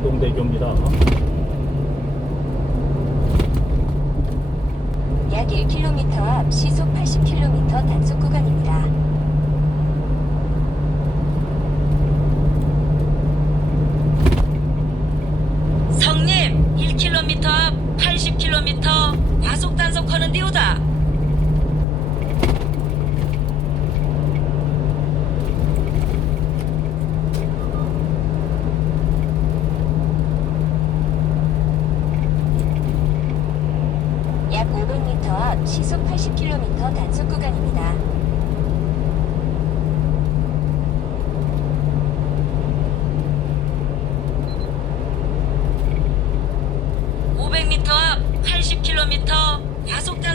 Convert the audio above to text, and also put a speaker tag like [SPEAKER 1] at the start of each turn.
[SPEAKER 1] 영동대교입니다.
[SPEAKER 2] 약 1km 앞 시속 80km 단속 구간입니다.
[SPEAKER 3] 성님 1km 앞 80km 과속 단속하는 데오다
[SPEAKER 2] 약 500m 앞 시속 80km 단속 구간입니다.
[SPEAKER 3] 오0 0 m 앞 80km 과속 단속하는 데오다